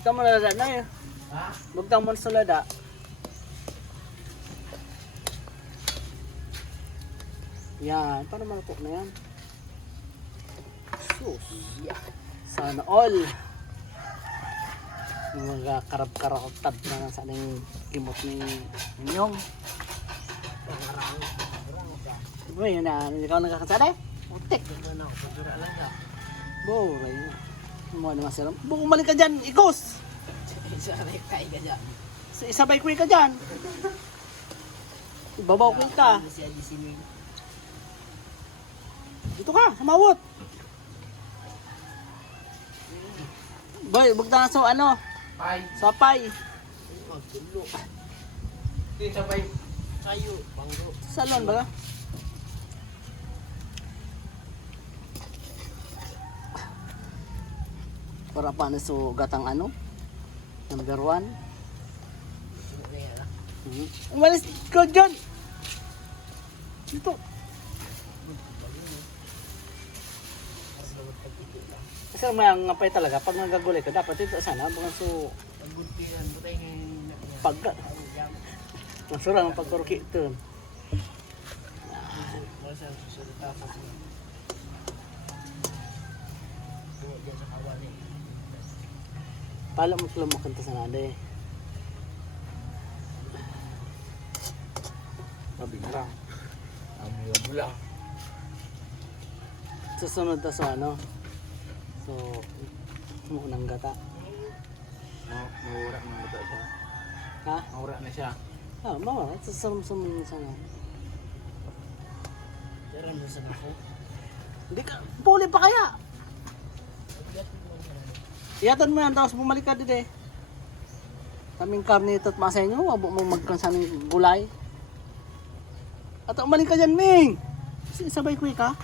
Bugtang mo na lada na eh. Ha? Bugtang mo sa lada. Yan, paano malapok na yan? Sus. Sana all. Yung mga karab-karakotad na sa ating kimot ni Nyong. Diba yun na, hindi ka nagkakasada eh? Utik. Boray na. Mga naman siya. Bumalik ka dyan, ikos! Isabay ko ka dyan. Ibabaw ko ka. Dito ka, samawot. Boy, bugta na so ano? Pay. Sapay. Magdulo. Ito sabay. Kayo. Banggo. Salon ba ka? Para pa na so gatang ano? Number 1. Umalis ko dyan! Dito. Kasi may ngapay talaga. Pag nagagulay ka, dapat ito sana. Bukan so pagka. Masurang ang pagkuruki ito. Pala mo tulang makanta sa nada eh. Mabinarang. Bula. Susunod na sa ano. So, sumunang gata. Mawura na ito siya. Ha? Mawura na siya. Ah, mawa. Susunod sana. Daran mo sa nako. Hindi ka, puli pa kaya? Iyatan mo yan, tapos bumalik ka dito eh. Kaming karne ito at masa inyo, wag mo magkansaming gulay. At umalik ka dyan, Ming! Sabay ko ka.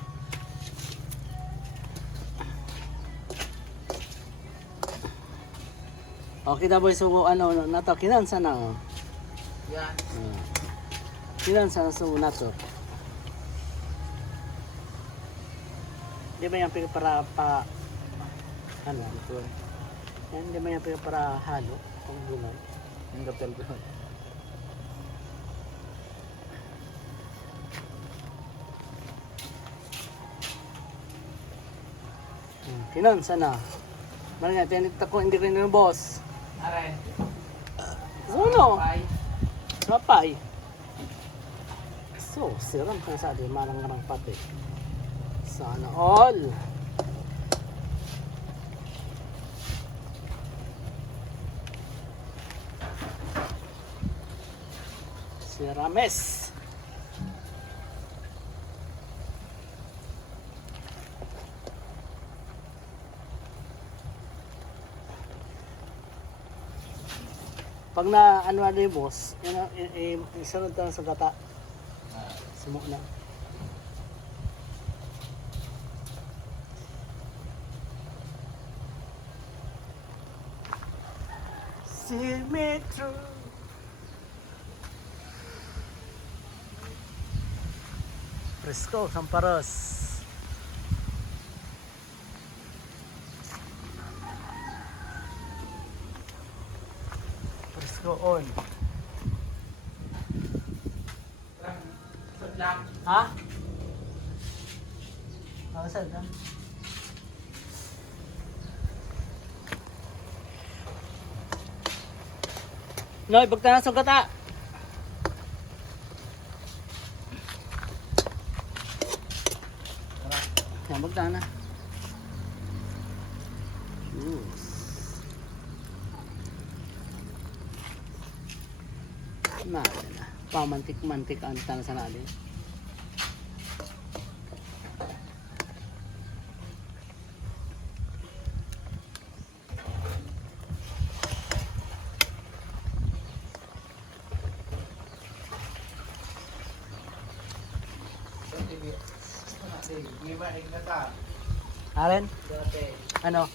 Okay na boy, so ano, nato, kinansa na. Yan. Kinansa na so nato. Di ba yung para pa ano ito? Yan, di ba yung para halo ang gulay? Ang kapal ko. Kinansa na. Mara nga, tinita ko hindi rin yung boss. Aray. So ano? Pay. Rapay. So, siram ka sa atin, marang-marang pati. Sana all. Sirames. Pag na ano yung boss, isunod ka sa gata. Sumo na. See me through. Fresco, Samparos. Fresco on. Sudlang. Ha? Saan ka? No, ibagta na sa gata. Yan, bagta na. Yes. Na. Pamantik-mantik ang tanah sa natin. Aren? Ano?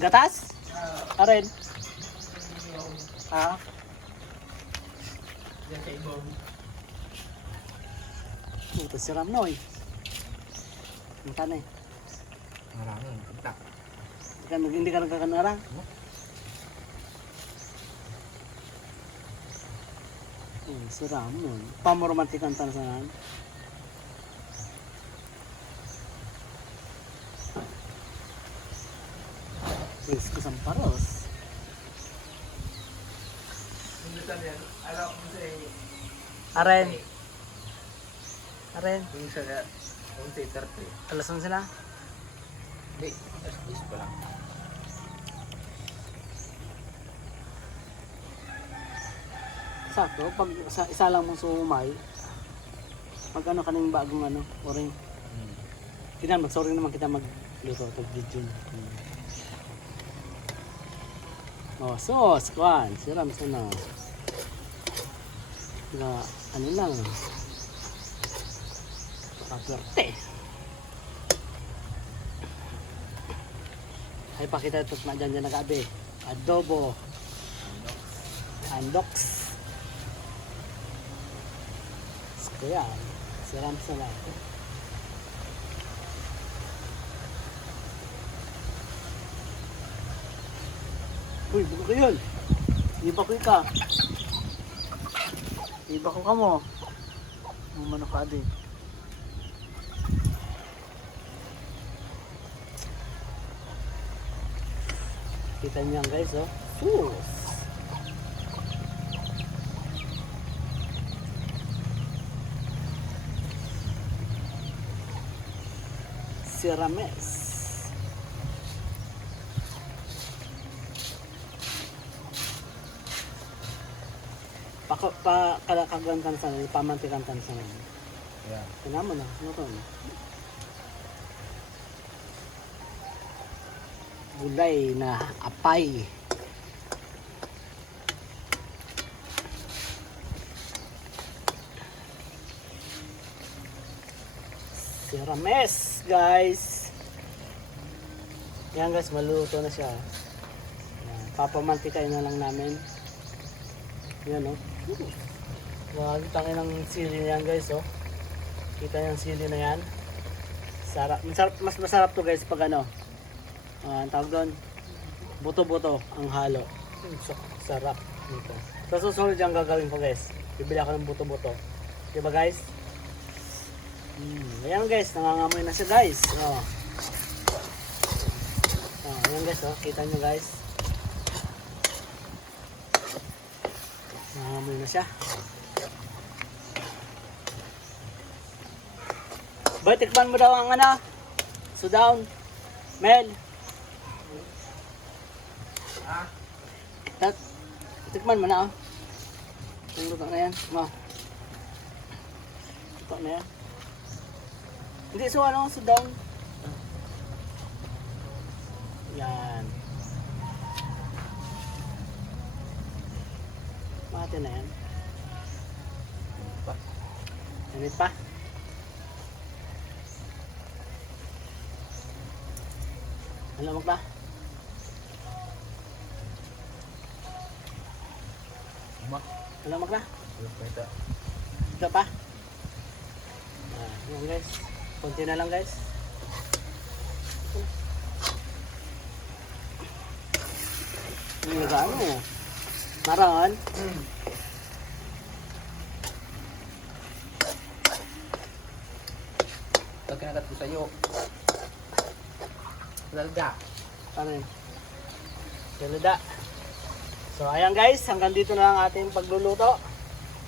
Gatas? Aren? Ha? Ito si Ramnoy. Ang tanay. Maraming. Hindi ka nagkakanara? Si Ramon. Pamoromantik ang tansanan. Wis Kasamparos. Aren. Aren. Yung sa 11:30. Alas 11 na. Hindi, alas 10 pa lang. Sakto, pag isa lang mong sumay, pag ano ka ng bagong ano, oring. Kinan, mag-sorry naman kita magluto, tag-video. Oh, sauce, kuhan, siram sana. Na, ano lang, kaperte. Ay, pakita ito na dyan nagabi. Adobo. Andox. Kaya, siram sana. Uy, buko ko yun. Iba ko ka. Iba ko ka mo. Umano ka din. Kita niyo yan guys, oh. Sus. Sirames. Kalakagan sana, pamantikan sana. Yeah. Kenapa na? Ano to? Gulay na apay. Sirames, guys. Yan guys, maluto na siya. Yan, papamantikay na lang namin. Yan oh. Wag tangin ng sili niyan guys oh. Kita yung sili na yan. Sarap. Mas masarap to guys pag ano. Ang tawag doon. Buto-buto ang halo. Sarap nito. So susunod yung gagawin ko guys. Bibili ako ng buto-buto. Diba guys? Ayan guys, nangangamoy na siya guys. Oh. Ayan guys oh. Kita nyo guys. Nangangamoy na siya. Boy, tikman mo daw ang ano. Sudown. Mel. Tikman mo na oh. Yung luto na yan. Oh. Luto na yan. Hindi, so ano, sudown. Yan. Mati na yan. Ganit pa. Alam mo ba? Alam mo ba? Ito pa? Yan guys. Kunti na lang guys. Ini ano? Maron? Pag kinagat ko sa'yo. Lalda. Ano yun? Salada. So ayan guys, hanggang dito na lang ating pagluluto.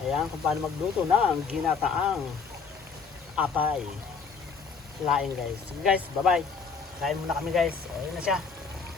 Ayan kung paano magluto ng ginataang apay. Laing guys. So guys, bye bye. Kain muna kami guys. O, ayan na siya.